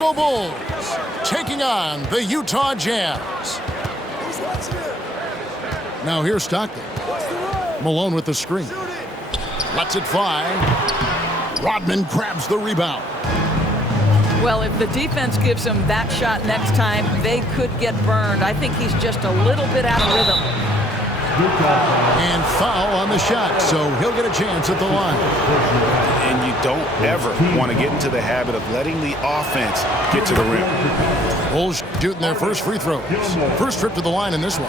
Bulls taking on the Utah Jazz. Now here's Stockton. Malone with the screen. Lets it fly. Rodman grabs the rebound. Well, if the defense gives him that shot next time, they could get burned. I think he's just a little bit out of rhythm. And foul on the shot, so he'll get a chance at the line. And you don't ever want to get into the habit of letting the offense get to the rim. Bulls shooting their first free throws. First trip to the line in this one.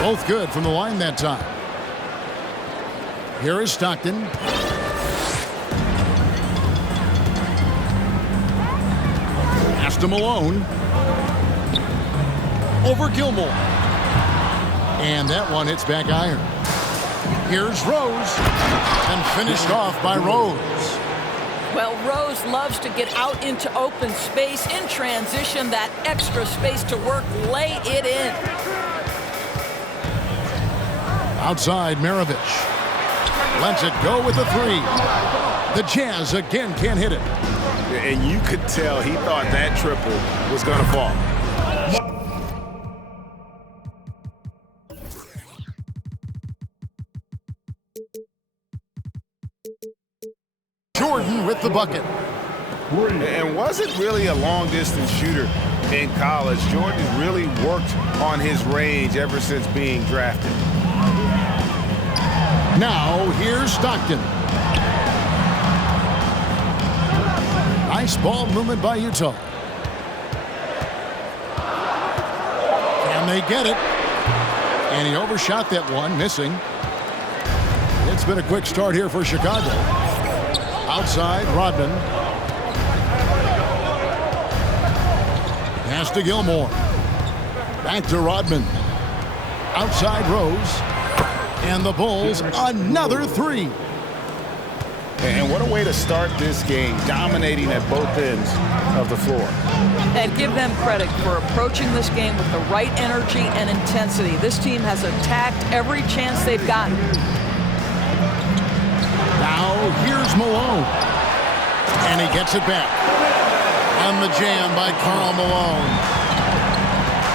Both good from the line that time. Here is Stockton. Pass to Malone. Over Gilmore. And that one hits back iron. Here's Rose. And finished off by Rose. Well, Rose loves to get out into open space in transition. That extra space to work, lay it in. Outside, Maravich. Lets it go with a three. The Jazz again can't hit it. And you could tell he thought that triple was going to fall. Jordan with the bucket. And wasn't really a long-distance shooter in college. Jordan really worked on his range ever since being drafted. Now, here's Stockton. Nice ball movement by Utah. Can they get it? And he overshot that one, missing. It's been a quick start here for Chicago. Outside, Rodman. Pass to Gilmore. Back to Rodman. Outside, Rose. And the Bulls, another three. And what a way to start this game, dominating at both ends of the floor. And give them credit for approaching this game with the right energy and intensity. This team has attacked every chance they've gotten. Now, here's Malone. And he gets it back. On the jam by Karl Malone.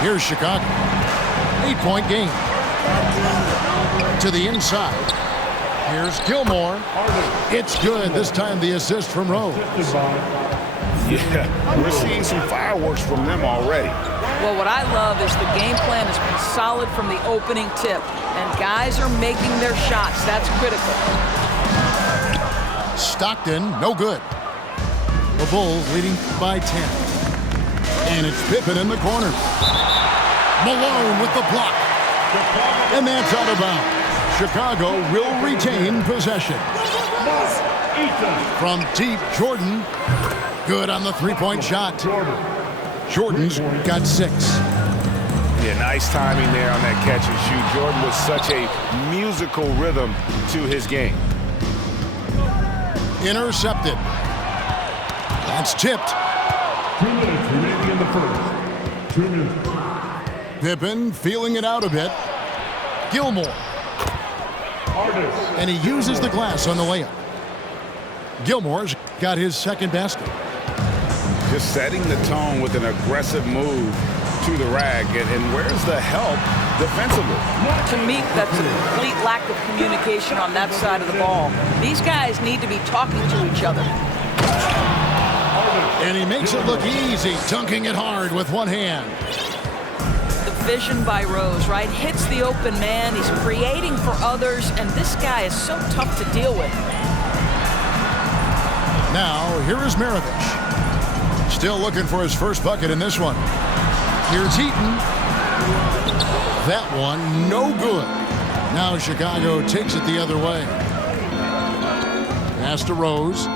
Here's Chicago. 8-point game. To the inside. Here's Gilmore. It's good. This time the assist from Rose. Yeah, we're seeing some fireworks from them already. Well, what I love is the game plan has been solid from the opening tip. And guys are making their shots. That's critical. Stockton, no good. The Bulls leading by 10. And it's Pippen in the corner. Malone with the block. And that's out of bounds. Chicago will retain possession. From deep, Jordan. Good on the three-point shot. Jordan's got 6. Yeah, nice timing there on that catch and shoot. Jordan was such a musical rhythm to his game. Intercepted. That's tipped. 2 minutes remaining in the first. 2 minutes. Pippen feeling it out a bit. Gilmore. And he uses the glass on the layup. Gilmore's got his second basket. Just setting the tone with an aggressive move to the rack. And where's the help defensively? To me, that's a complete lack of communication on that side of the ball. These guys need to be talking to each other. And he makes it look easy, dunking it hard with one hand. Vision by Rose, right? Hits the open man. He's creating for others, and this guy is so tough to deal with. Now, here is Maravich. Still looking for his first bucket in this one. Here's Eaton. That one, no good. Now Chicago takes it the other way. Pass to Rose.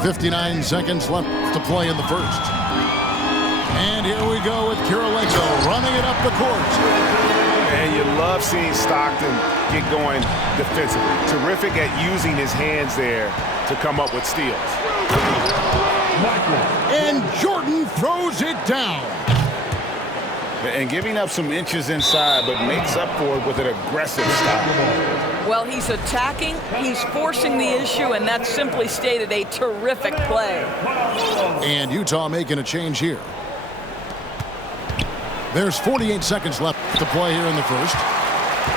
.59 seconds left to play in the first. And here we go with Kirilenko running it up the court. And you love seeing Stockton get going defensively. Terrific at using his hands there to come up with steals. And Jordan throws it down. And giving up some inches inside, but makes up for it with an aggressive stop. Well, he's attacking, he's forcing the issue, and that's simply stated a terrific play. And Utah making a change here. There's 48 seconds left to play here in the first.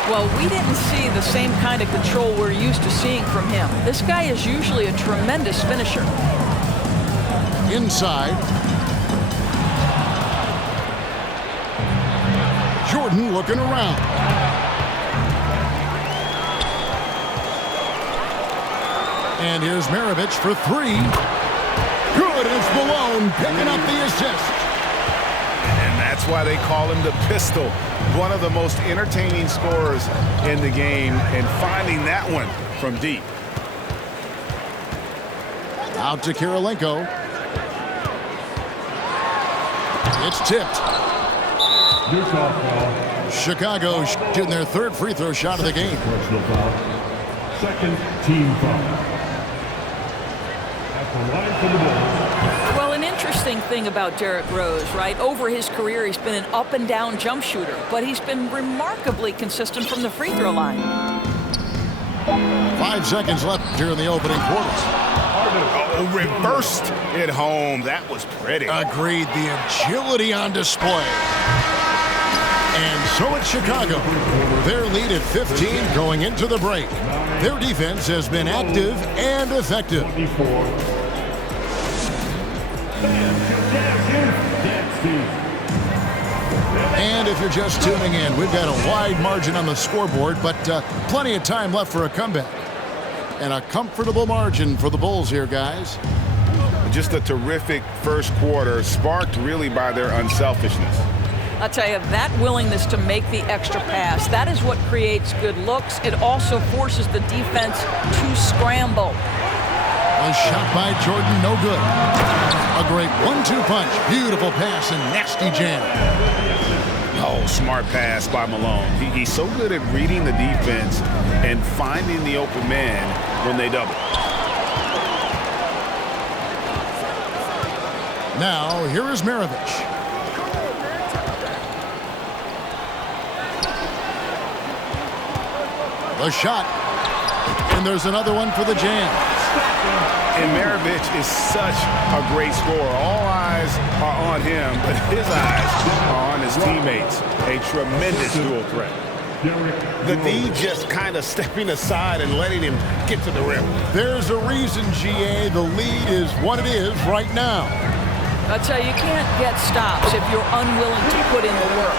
Well, we didn't see the same kind of control we're used to seeing from him. This guy is usually a tremendous finisher. Inside. Jordan looking around. And here's Maravich for three. Good as Malone picking up the assist. And that's why they call him the pistol. One of the most entertaining scorers in the game, and finding that one from deep. Out to Kirilenko. It's tipped. Utah foul. Chicago shooting their third free throw shot of the game. Personal foul. Second team foul. At the line for the Bulls. Well, an interesting thing about Derrick Rose, right? Over his career, he's been an up-and-down jump shooter, but he's been remarkably consistent from the free throw line. 5 seconds left here in the opening quarter. Oh, reversed it home. That was pretty. Agreed. The agility on display. And so it's Chicago. Their lead at 15 going into the break. Their defense has been active and effective. 24. And if you're just tuning in, we've got a wide margin on the scoreboard, but plenty of time left for a comeback. And a comfortable margin for the Bulls here, guys. Just a terrific first quarter, sparked really by their unselfishness. I'll tell you, that willingness to make the extra pass, that is what creates good looks. It also forces the defense to scramble. A shot by Jordan, no good. A great 1-2 punch. Beautiful pass and nasty jam. Oh, smart pass by Malone. He's so good at reading the defense and finding the open man when they double. Now, here is Maravich. The shot. And there's another one for the Jams. And Maravich is such a great scorer. All eyes are on him, but his eyes are on his teammates. A tremendous dual threat. The D just kind of stepping aside and letting him get to the rim. There's a reason, GA, the lead is what it is right now. I'll tell you, you can't get stops if you're unwilling to put in the work.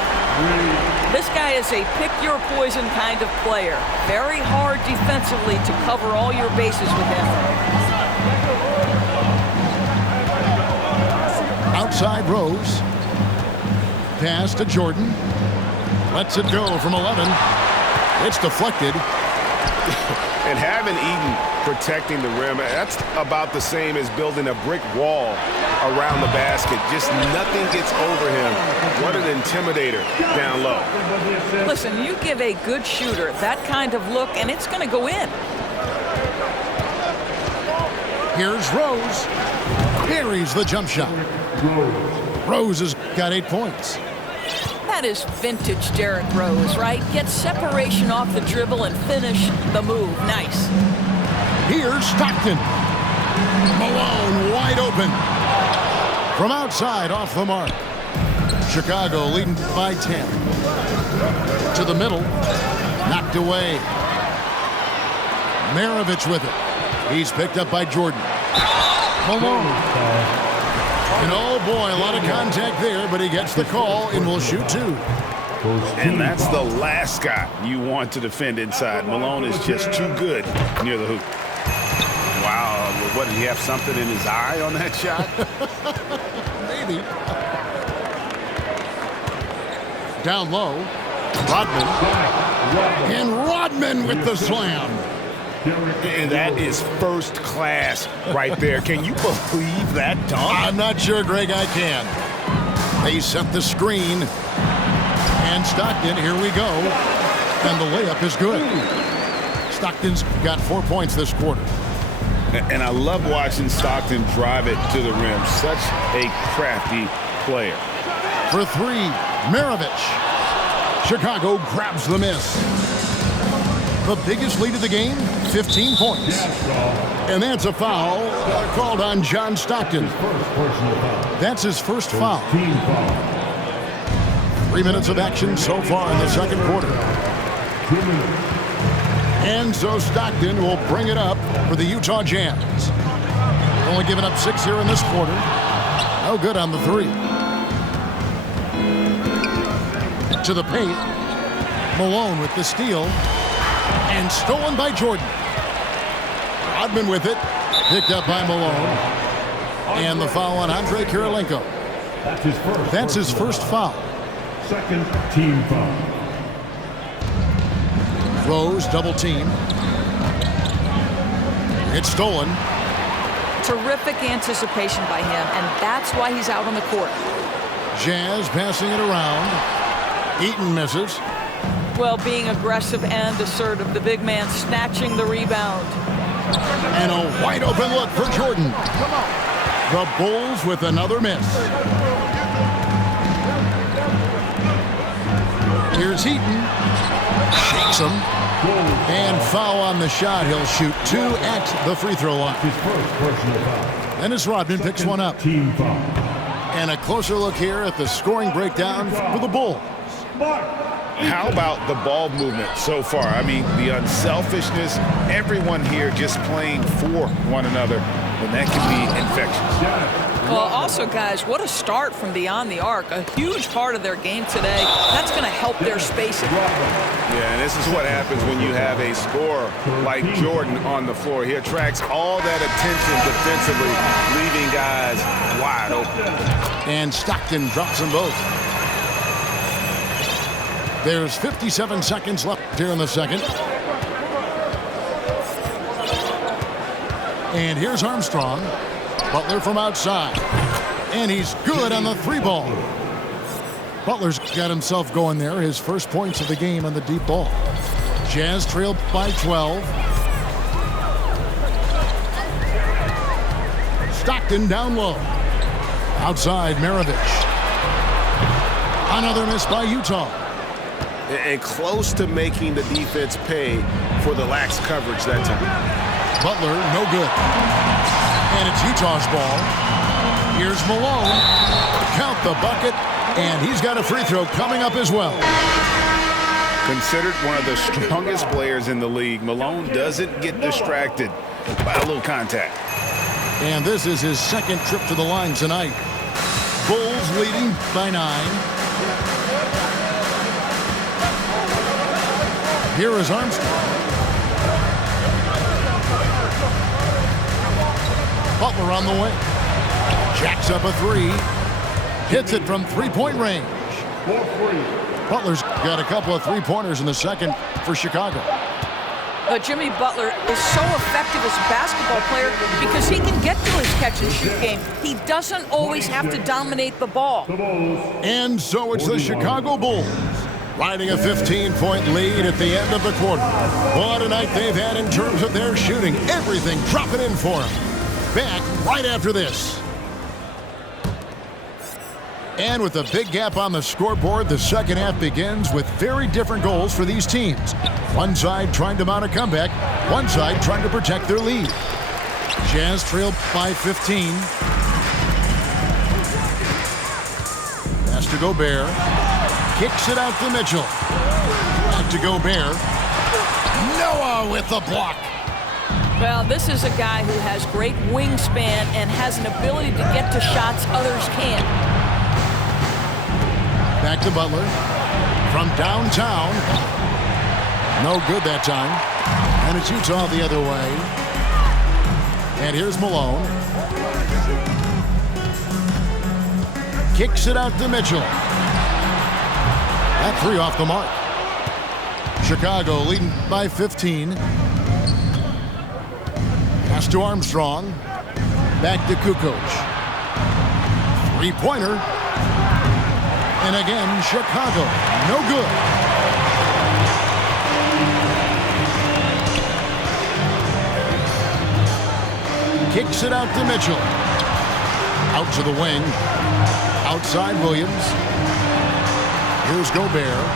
This guy is a pick-your-poison kind of player. Very hard defensively to cover all your bases with him. Outside Rose. Pass to Jordan. Lets it go from 11. It's deflected. And having Eden protecting the rim, that's about the same as building a brick wall around the basket. Just nothing gets over him. What an intimidator down low. Listen, you give a good shooter that kind of look, and it's going to go in. Here's Rose. Parries the jump shot. Rose has got 8 points. That is vintage Derrick Rose, right? Get separation off the dribble and finish the move. Nice. Here's Stockton. Malone wide open. From outside, off the mark. Chicago leading by 10. To the middle. Knocked away. Maravich with it. He's picked up by Jordan. Malone. And oh boy, a lot of contact there, but he gets the call and will shoot 2. And that's the last guy you want to defend inside. Malone is just too good near the hoop. Wow, what, did he have something in his eye on that shot? Maybe. Down low. Rodman. And Rodman with the slam. And that is first class right there. Can you believe that dunk? I'm not sure, Greg, I can. They set the screen. And Stockton, here we go. And the layup is good. Stockton's got 4 points this quarter. And I love watching Stockton drive it to the rim. Such a crafty player. For 3, Maravich. Chicago grabs the miss. The biggest lead of the game, 15 points. And that's a foul called on John Stockton. That's his first foul. 3 minutes of action so far in the second quarter. And so Stockton will bring it up for the Utah Jazz. Only giving up 6 here in this quarter. No good on the three. To the paint. Malone with the steal. And stolen by Jordan. Rodman with it. Picked up by Malone. And the foul on Andrei Kirilenko. That's his first foul. Second team foul. Rose double team. It's stolen. Terrific anticipation by him, and that's why he's out on the court. Jazz passing it around. Eaton misses. Well, being aggressive and assertive, the big man snatching the rebound. And a wide open look for Jordan. The Bulls with another miss. Here's Heaton. Shakes him. And foul on the shot. He'll shoot 2 at the free throw line. His first personal foul. Dennis Rodman picks one up. Team foul. And a closer look here at the scoring breakdown for the Bulls. How about the ball movement so far? I mean, the unselfishness, everyone here just playing for one another, and that can be infectious. Well, also, guys, what a start from beyond the arc. A huge part of their game today. That's going to help their spacing. Yeah, and this is what happens when you have a scorer like Jordan on the floor. He attracts all that attention defensively, leaving guys wide open. And Stockton drops them both. There's 57 seconds left here in the second. And here's Armstrong. Butler from outside. And he's good on the three ball. Butler's got himself going there. His first points of the game on the deep ball. Jazz trailed by 12. Stockton down low. Outside, Maravich. Another miss by Utah. And close to making the defense pay for the lax coverage that time. Butler, no good. And it's Utah's ball. Here's Malone. Count the bucket. And he's got a free throw coming up as well. Considered one of the strongest players in the league, Malone doesn't get distracted by a little contact. And this is his second trip to the line tonight. Bulls leading by 9. Here is Armstrong. Butler on the wing. Jacks up a three. Hits it from three-point range. Butler's got a couple of three-pointers in the second for Chicago. Jimmy Butler is so effective as a basketball player because he can get to his catch-and-shoot game. He doesn't always have to dominate the ball. And so it's the Chicago Bulls riding a 15-point lead at the end of the quarter. What a night they've had in terms of their shooting. Everything dropping in for them. Back right after this. And with a big gap on the scoreboard, the second half begins with very different goals for these teams. One side trying to mount a comeback, one side trying to protect their lead. Jazz trailed by 15. Pass to Gobert. Kicks it out to Mitchell. Back to Gobert. Noah with the block. Well, this is a guy who has great wingspan and has an ability to get to shots others can't. Back to Butler. From downtown. No good that time. And it's Utah the other way. And here's Malone. Kicks it out to Mitchell. That three off the mark. Chicago leading by 15. Pass to Armstrong. Back to Kukoc. Three-pointer. And again, Chicago. No good. Kicks it out to Mitchell. Out to the wing. Outside Williams. Here's Gobert.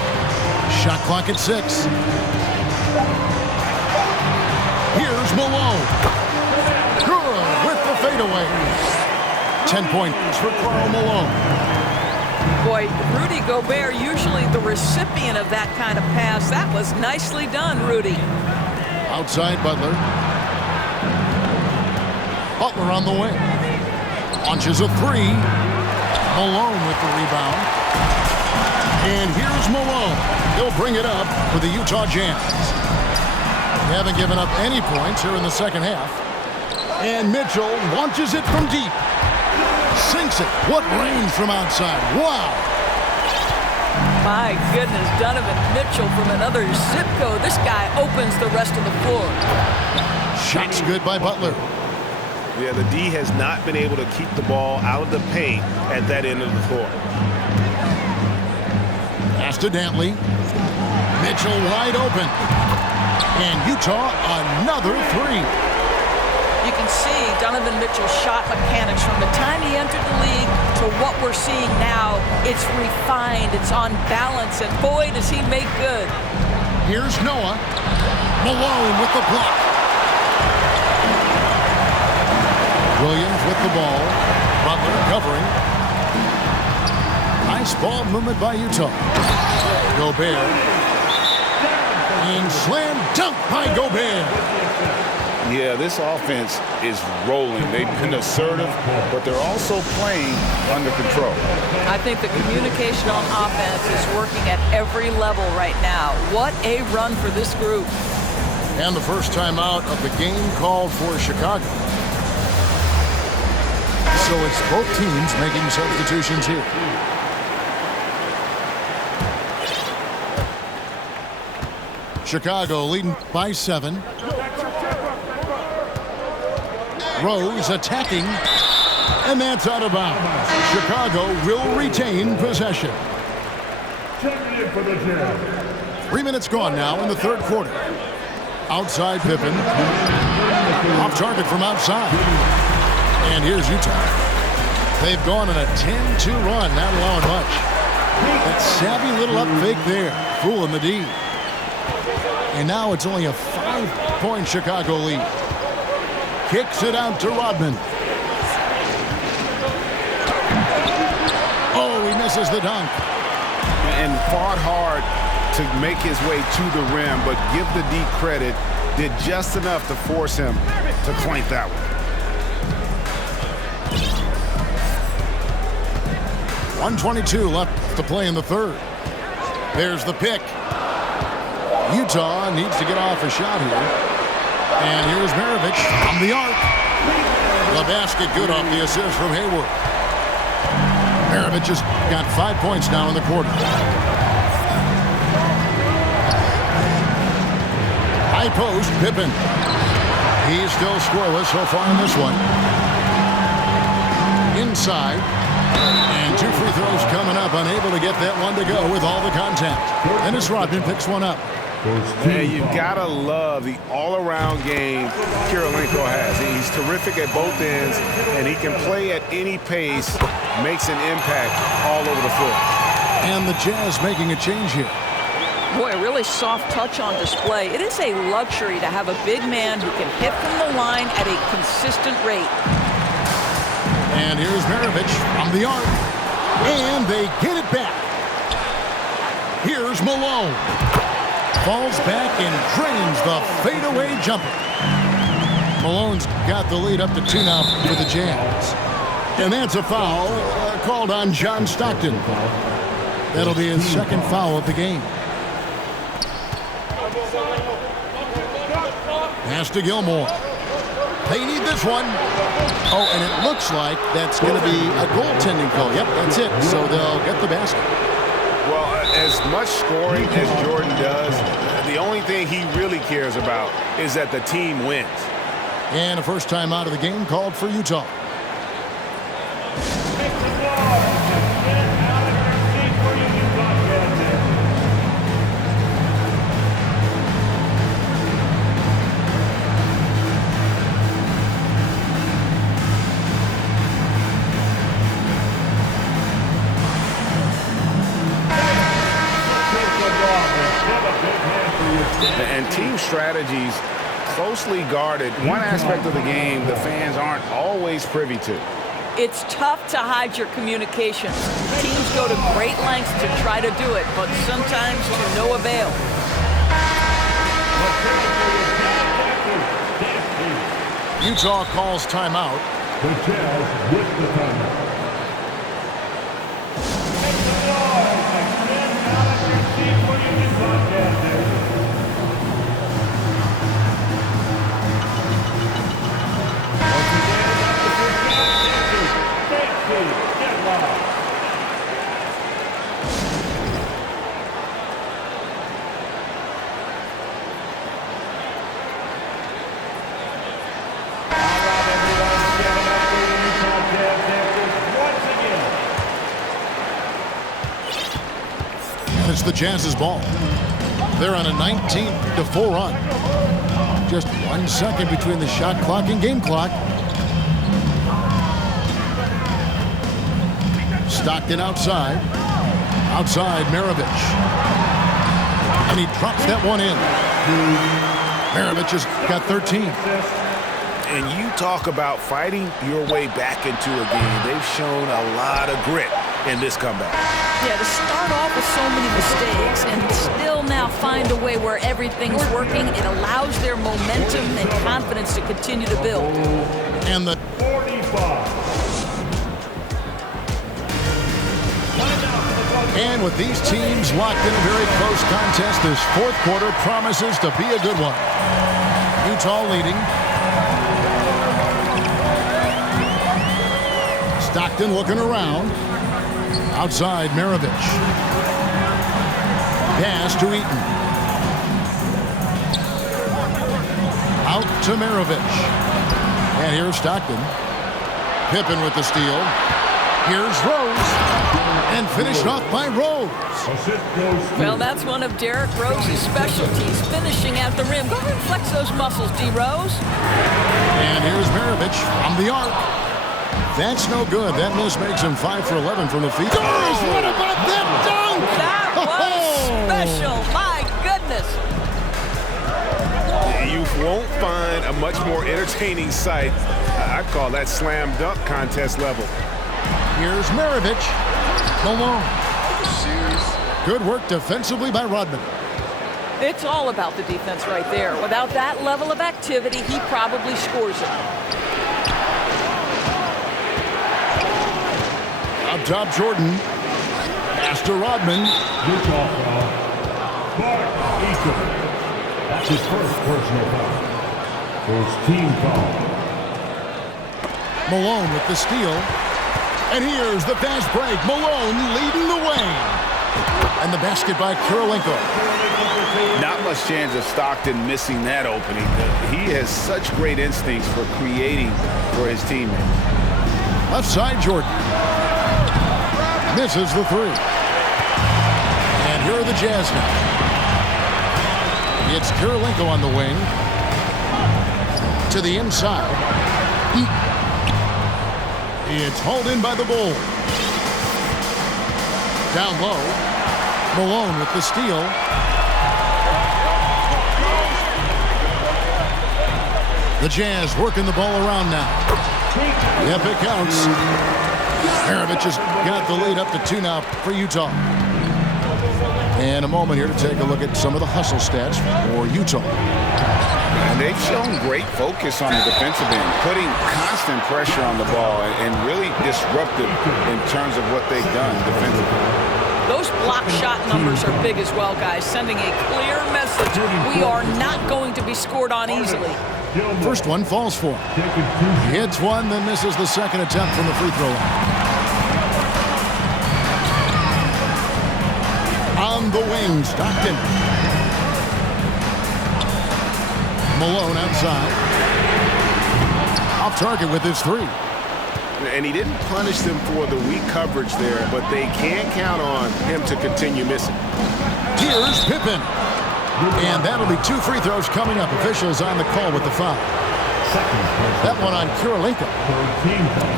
Shot clock at 6. Here's Malone. Good with the fadeaway. 10 points for Karl Malone. Boy, Rudy Gobert, usually the recipient of that kind of pass. That was nicely done, Rudy. Outside Butler. Butler on the wing. Launches a 3. Malone with the rebound. And here's Malone. He'll bring it up for the Utah Jazz. They haven't given up any points here in the second half. And Mitchell launches it from deep. Sinks it. What range from outside. Wow. My goodness, Donovan Mitchell from another zip code. This guy opens the rest of the floor. Shots good by Butler. Yeah, the D has not been able to keep the ball out of the paint at that end of the floor. Pass to Dantley. Mitchell wide open. And Utah another 3. You can see Donovan Mitchell's shot mechanics from the time he entered the league to what we're seeing now. It's refined, it's on balance, and boy, does he make good. Here's Noah. Malone with the block. Williams with the ball. Butler covering. Nice ball movement by Utah. Gobert. And slam dunk by Gobert. Yeah, this offense is rolling. They've been assertive, but they're also playing under control. I think the communication on offense is working at every level right now. What a run for this group. And the first time out of the game called for Chicago. So it's both teams making substitutions here. Chicago leading by 7. Rose attacking, and that's out of bounds. Chicago will retain possession. Champion for the Jazz. 3 minutes gone now in the third quarter. Outside Pippen. Off target from outside. And here's Utah. They've gone on a 10-2 run, not allowing much. That savvy little up fake there, fooling the D. And now it's only a 5-point Chicago lead. Kicks it out to Rodman. Oh, he misses the dunk. And fought hard to make his way to the rim, but give the D credit, did just enough to force him to clank that one. 1:22 left to play in the third. There's the pick. Utah needs to get off a shot here. And here's Maravich from the arc. The basket good off the assist from Hayward. Maravich has got 5 points now in the quarter. High post, Pippen. He's still scoreless so far in this one. Inside. And 2 free throws coming up. Unable to get that one to go with all the contact. Dennis Rodman picks one up. And you've got to love the all-around game Kirilenko has. He's terrific at both ends, and he can play at any pace, makes an impact all over the floor. And the Jazz making a change here. Boy, a really soft touch on display. It is a luxury to have a big man who can hit from the line at a consistent rate. And here's Maravich from the arc. And they get it back. Here's Malone. Falls back and drains the fadeaway jumper. Malone's got the lead up to 2 now for the Jazz. And that's a foul called on John Stockton. That'll be his second foul of the game. Pass to Gilmore. They need this one. Oh, and it looks like that's going to be a goaltending call. Yep, that's it. So they'll get the basket. Well, as much scoring as Jordan does, the only thing he really cares about is that the team wins. And a first time out of the game called for Utah. strategies closely guarded. One aspect of the game the fans aren't always privy to. It's tough to hide your communications. Teams go to great lengths to try to do it, but sometimes to no avail. Utah calls timeout. The Jazz with the timeout. It's the Jazz's ball. They're on a 19-4 run. Just 1 second between the shot clock and game clock. Stockton outside. Outside, Maravich. And he drops that one in. Maravich has got 13. And you talk about fighting your way back into a game. They've shown a lot of grit in this comeback. Yeah, to start off with so many mistakes and still now find a way where everything's working, it allows their momentum and confidence to continue to build. And the 45. And with these teams locked in a very close contest, this fourth quarter promises to be a good one. Utah leading. Stockton looking around. Outside, Maravich. Pass to Eaton. Out to Maravich. And here's Stockton. Pippen with the steal. Here's Rose. And finished off by Rose. Well, that's one of Derrick Rose's specialties, finishing at the rim. Go ahead and flex those muscles, D. Rose. And here's Maravich from the arc. That's no good. That miss makes him 5 for 11 from the feet. Doris, what about that dunk? That was special. My goodness. You won't find a much more entertaining sight. I call that slam dunk contest level. Here's Maravich. Malone. Good work defensively by Rodman. It's all about the defense right there. Without that level of activity, he probably scores it. Up top, Jordan. Pass to Rodman. Utah foul. Mark Eaton. That's his first personal foul. First team foul. Malone with the steal. And here's the fast break. Malone leading the way. And the basket by Kirilenko. Not much chance of Stockton missing that opening. He has such great instincts for creating for his teammates. Left side, Jordan. Misses the three. And here are the Jazz now. It's Kirilenko on the wing. To the inside. It's hauled in by the Bulls. Down low. Malone with the steal. The Jazz working the ball around now. Yep, it counts. Maravich has got the lead up to 2 now for Utah. And a moment here to take a look at some of the hustle stats for Utah. And they've shown great focus on the defensive end, putting constant pressure on the ball and really disruptive in terms of what they've done defensively. Those block shot numbers are big as well, guys, sending a clear message. We are not going to be scored on easily. First one falls for him. He hits one, then misses the second attempt from the free throw line. On the wing, Stockton. Malone outside. Off target with his three. And he didn't punish them for the weak coverage there, but they can count on him to continue missing. Here's Pippen. And that'll be 2 free throws coming up. Officials on the call with the foul. That one on Kirilenko.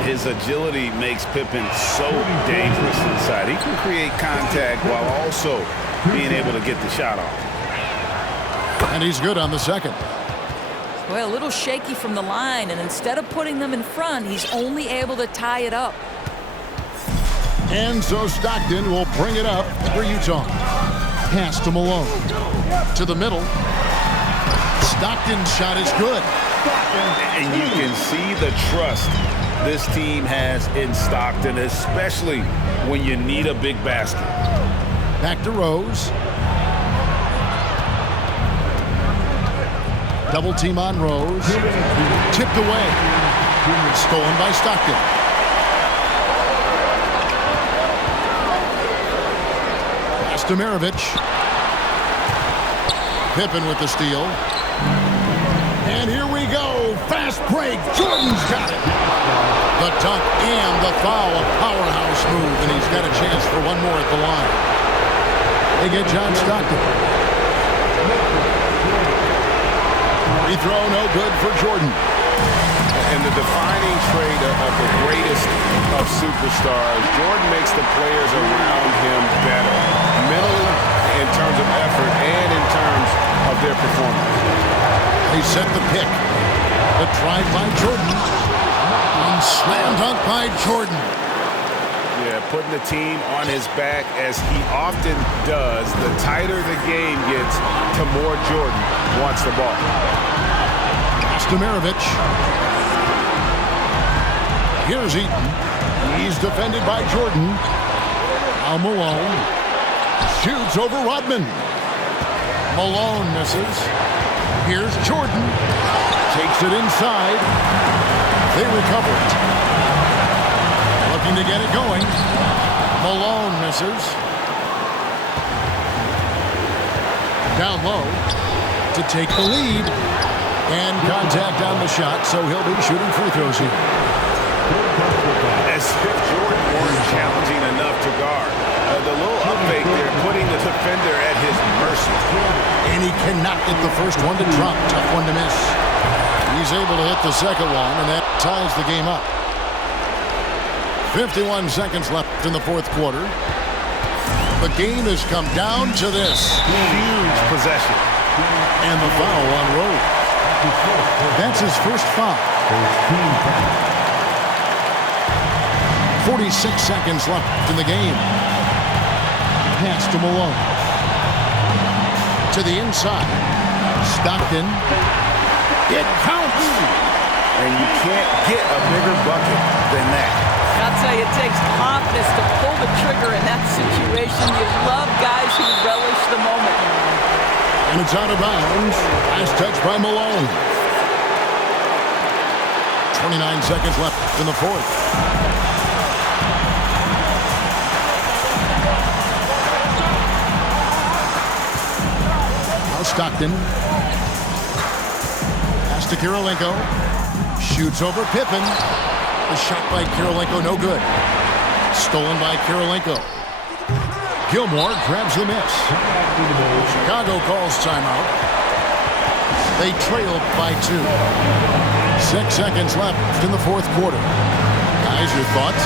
His agility makes Pippen so dangerous inside. He can create contact while also being able to get the shot off. And he's good on the second. Well, a little shaky from the line, and instead of putting them in front, he's only able to tie it up. And so Stockton will bring it up for Utah. Pass to Malone. To the middle. Stockton's shot is good. And you can see the trust this team has in Stockton, especially when you need a big basket. Back to Rose. Double team on Rose. Tipped away. Stolen by Stockton. Pass to Maravich. Pippen with the steal. And here we go. Fast break. Jordan's got it. The dunk and the foul. A powerhouse move. And he's got a chance for one more at the line. They get John Stockton. Free throw, no good for Jordan. And the defining trait of the greatest of superstars, Jordan makes the players around him better, mentally, in terms of effort, and in terms of their performance. They set the pick. The drive by Jordan. And slam dunk by Jordan. Yeah, putting the team on his back as he often does. The tighter the game gets, the more Jordan wants the ball. Pass to Maravich. Here's Eaton. He's defended by Jordan. Now Malone. Shoots over Rodman. Malone misses. Here's Jordan. Takes it inside. They recover it. Looking to get it going. Malone misses. Down low to take the lead. And contact on the shot, so he'll be shooting free throws here. As if Jordan weren't challenging enough to guard. The little up fake there, putting the defender at his mercy. And he cannot get the first one to drop. Tough one to miss. He's able to hit the second one, and that ties the game up. 51 seconds left in the fourth quarter. The game has come down to this. Huge possession. And the foul on Rose. That's his first foul. 46 seconds left in the game. Pass to Malone. To the inside. Stockton. It counts. And you can't get a bigger bucket than that. I'll tell you, it takes confidence to pull the trigger in that situation. You love guys who relish the moment. And it's out of bounds. Last touch by Malone. 29 seconds left in the fourth. Now Stockton. Pass to Kirilenko. Shoots over Pippen. The shot by Kirilenko, no good. Stolen by Kirilenko. Gilmore grabs the miss. Chicago calls timeout. They trail by 2. 6 seconds left in the fourth quarter. Guys, your thoughts?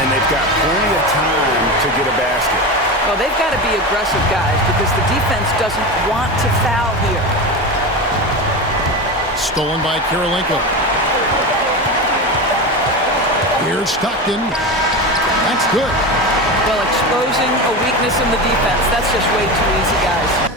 And they've got plenty of time to get a basket. Well, they've got to be aggressive, guys, because the defense doesn't want to foul here. Stolen by Kirilenko. Here's Stockton. That's good. Well, exposing a weakness in the defense, that's just way too easy, guys.